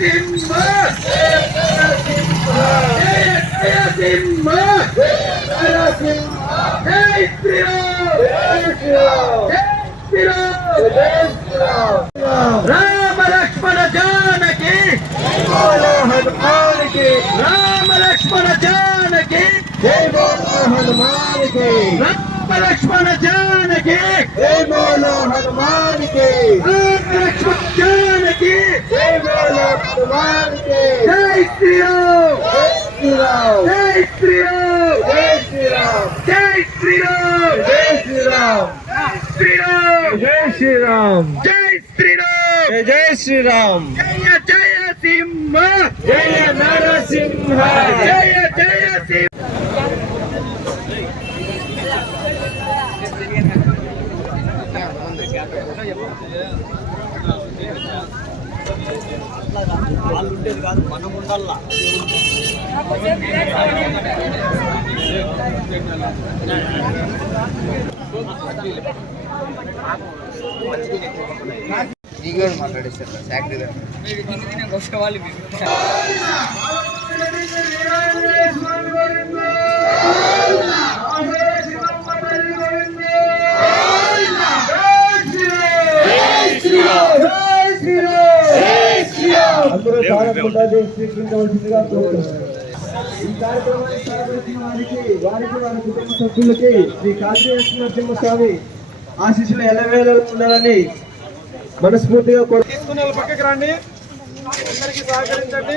జయ నరసింహ నరసింహ రామ లక్ష్మణ జానకి రామ లక్ష్మణ జానకి జై బోలో హనుమానికి రామ లక్ష్మణ జానకి జై బోలో హనుమానికి రామ లక్ష్మణ జానకి జై శ్రీరామ్ జై శ్రీరామ్ జై శ్రీరామ్ జై శ్రీరామ్ జై శ్రీరామ్ శ్రీరామ్ జై శ్రీరామ్ జై శ్రీరామ్ జై శ్రీరామ్ జయ జయ సింహ జయ నరసింహ జయ జయ సింహ అట్లా కాదు. వాళ్ళు ఉండేది కాదు మనం ఉండాలా నీకు మాట్లాడేస్తారు ఫ్యాక్టరీ వాళ్ళు అందరూ తారకుండా స్వీకరించవలసిందిగా కోరుతున్నాను. ఈ కార్యక్రమాన్ని సహకరించిన వారికి వారికి వారి కుటుంబ సభ్యులకి శ్రీ కాశీ నరసింహస్వామి ఆశీస్సులు ఎల్లవేళలు ఉండాలని మనస్ఫూర్తిగా పక్కకి రండి. అందరికీ సహకరించండి.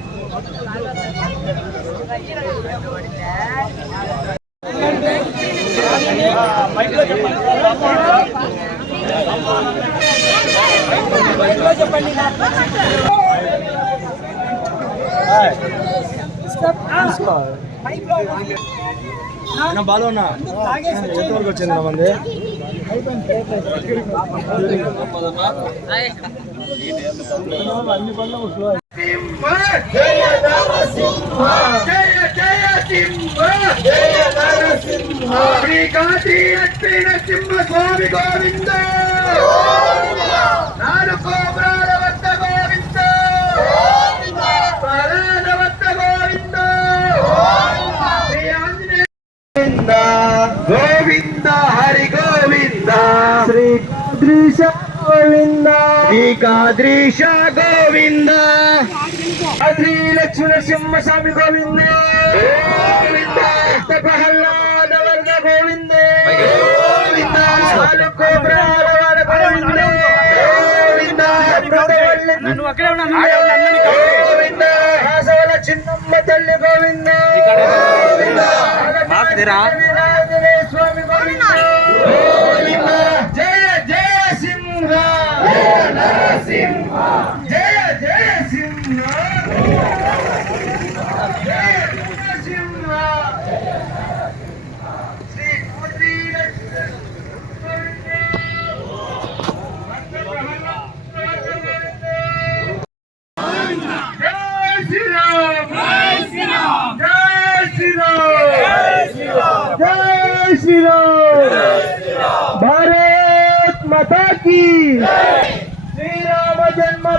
బాలోనా ఎంతవరకు వచ్చింది మంది అన్ని పనులు slow. జయ నరసింహ జయ జయ సింహ జయ నరసింహ శ్రీ కాశీ లక్ష్మీ నరసింహ స్వామి గోవింద నాలుగు కోబ్రాల వద్ద గోవింద పరాల వద్ద గోవింద శ్రీ ఆంజనేయ గోవింద గోవింద హరి గోవింద. శ్రీ దృశ్య గోవింద. శ్రీకాద్రీశ గోవింద. శ్రీ లక్ష్మణ సింహ స్వామి గోవింద. గోవింద. ప్రహ్లాద వర్గ గోవింద. గోవింద. నాలుగు ప్రాణవాల గోవింద గోవింద నువ్వు అక్కడే ఉన్నా. గోవింద. హాసవల చిన్నమ్మ తల్లి గోవింద. గోవింద. వీరాంజనేయ స్వామి గోవింద జయ జయ సింహ జయ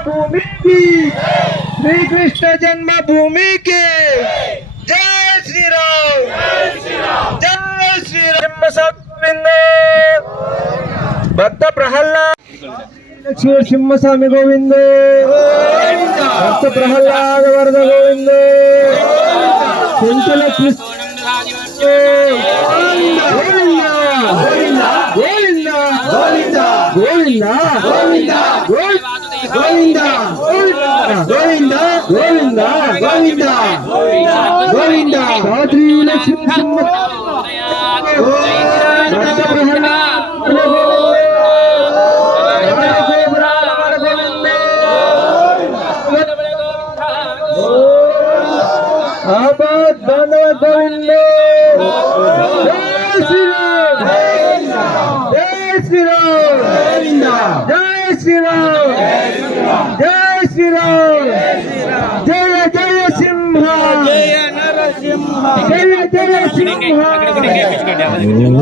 जन्मभूमि की। श्री कृष्ण जन्मभूमि के। जय श्री राम जय श्री राम गोविंद भक्त प्रहलाद। लक्ष्मी सिंह स्वामी गोविंद। भक्त प्रहलाद वरद गोविंद। कुंतल कृष्ण। गोविंद। गोविंद। गोविंद। 노인다 노인다 노인다 노인다 노인다 너들이 내 친구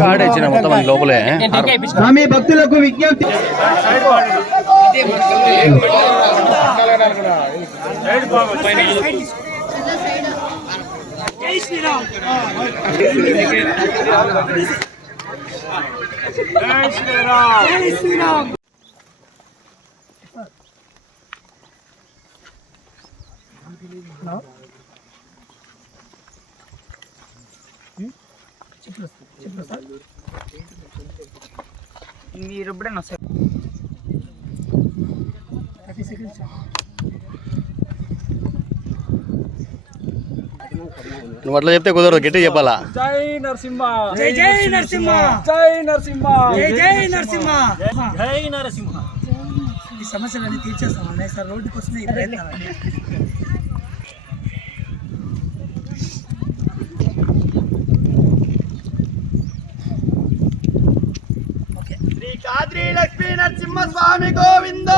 నరసింహ ఇచ్చిన మొత్తం లోపలే స్వామి భక్తులకు విజ్ఞప్తి మీరు ఎప్పుడైనా వస్తారు నువ్వు అట్లా చెప్తే కుదరదు గట్టి చెప్పాలా? జై నరసింహ. జై జై నరసింహ. జై నరసింహ. జై జై నరసింహ. జై నరసింహ. ఈ సమస్యలన్నీ తీర్చేస్తామన్నా సార్. రోడ్డుకి వస్తుంది ఈ ప్రయత్నాలు శ్రీ కాద్రి లక్ష్మీ నరసింహ స్వామి గోవింద!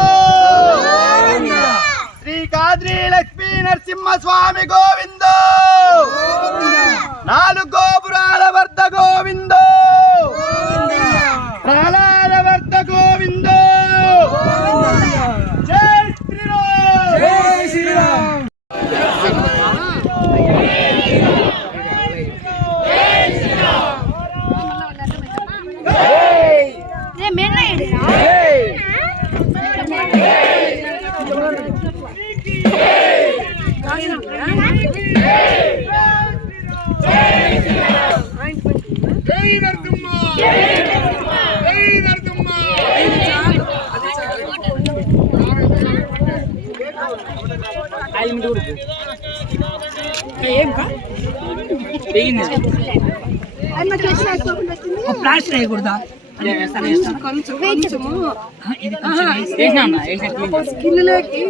శ్రీ కాద్రి లక్ష్మీ నరసింహ స్వామి గోవింద! నాలుగు గోపురాల వర్ధ గోవింద ప్రహ్లాద వర్ధ గోవింద జై శ్రీరామ్ జై శ్రీరామ్ ఏ మెల్ల ఇడిరా ప్లాస్టర్ వేయకూడదా స్కిన్లోకి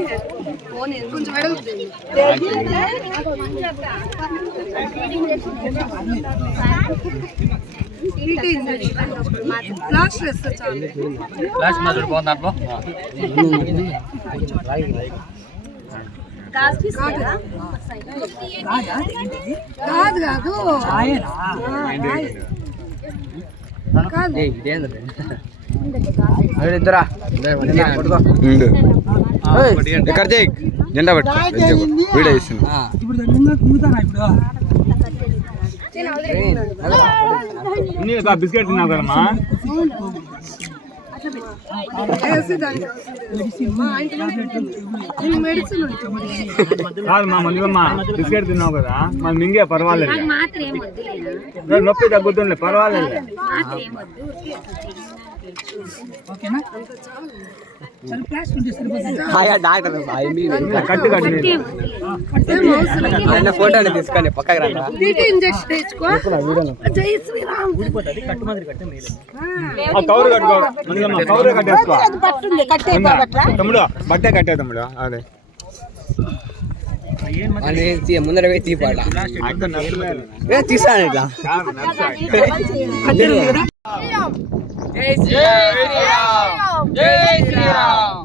పోనీ కొంచెం వెడల్పుతుంది ఫ్లాష్ మాత్రం బాగుంది దాంట్లో కాదు కాదు కార్తీక్ జెండా పెట్టు వీడియో ఇస్తుంది ఇప్పుడు? దగ్గర కూతానా ఇప్పుడు బిస్కెట్ తిన్నావు కదమ్మా వేసి దానికి అవసరం. మా ఇంట్లో నేను మెడిసిన్ ఉంటుంది కాదమ్మా మందుగమ్మా బిస్కెట్ తిన్నావు కదా మరి మింగే పర్వాలేదు మాత్రం ఏం వద్దు నొప్పి తగ్గుతుండే పర్వాలేదు మాత్రం ఏం వద్దు ఓకేనా చాలా ఫోటోని తీసుకొని పక్కకి రా టీటీ ఇంజెక్షన్ తెచ్చుకో జై శ్రీరామ్. ఆ. కవర్ కట్టుకో. మందుగమ్మ కవర్ కట్టేసుకో? తమ్ముడు బట్టే కట్టే తమ్ముడు అదే. ముందర పోయి తీపాడ అక్కడ నచ్చలేదు తీసాను ఇట్లా కాదు, నచ్చలేదు. జై శ్రీరామ్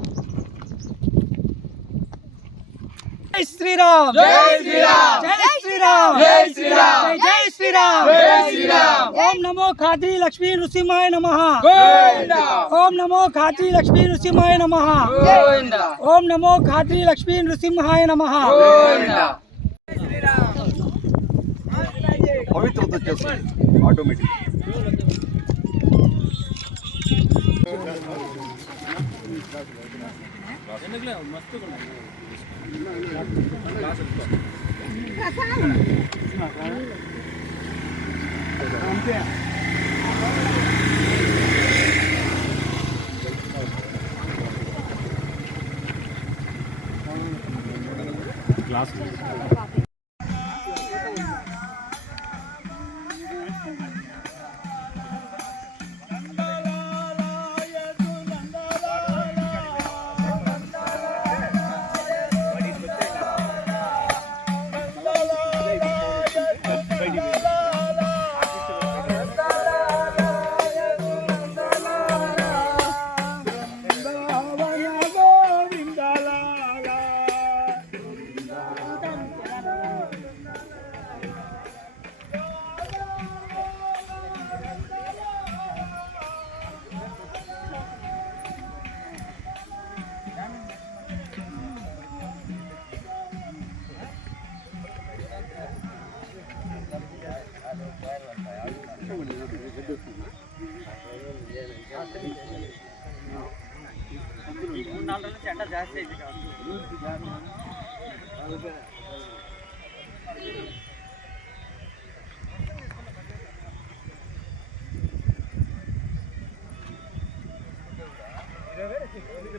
జై శ్రీరామ్ జై శ్రీరామ్ జై శ్రీరామ్ జై శ్రీరామ్ జై శ్రీరామ్ ఓం నమో ఖాద్రి లక్ష్మీ నృసింహాయ నమః ఓం నమో గ్లాస్ లక్ష్మీ నృసింహాయ నమః ఓం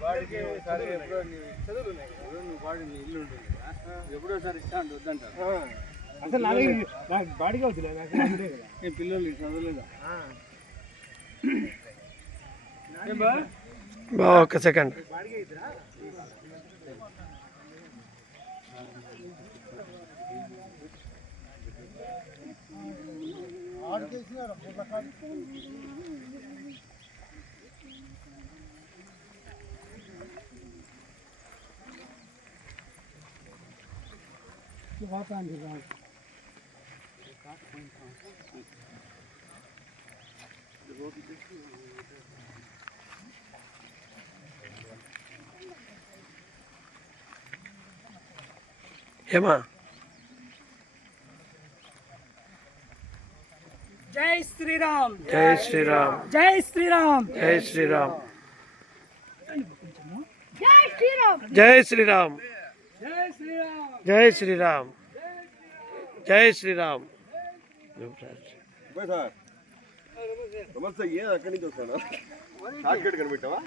నమో ఖాద్రి లక్ష్మీ నృసింహాయ నమః పవిత్రత వచ్చేస్తుంది ఆటోమేటిక్ అసలు నాకు నాకు బాడీగా అవుతుంది నాకు పిల్లలు చదవలేదు ఒక second Ağır geziyorum. Burada kaldım. Vatandaş. Emma. ఏమా జై శ్రీరామ్ జై శ్రీరామ్ జై శ్రీరామ్ జై శ్రీరామ్ జై శ్రీరామ్ జై శ్రీరామ్ జై శ్రీరామ్ సార్ నమస్తే ఏ అక్కడి నుంచి వస్తాను షార్ట్ కట్ కనిపెట్టావా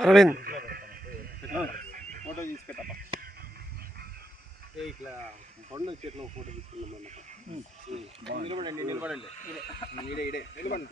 అరవింద్. ఫోటో తీసుకెట్టప్ప ఇట్లా కొండ చెట్లు ఫోటో తీసుకున్నాం నిలబడండి నిలబడండి. ఇడే ఇడే నిలబడండి.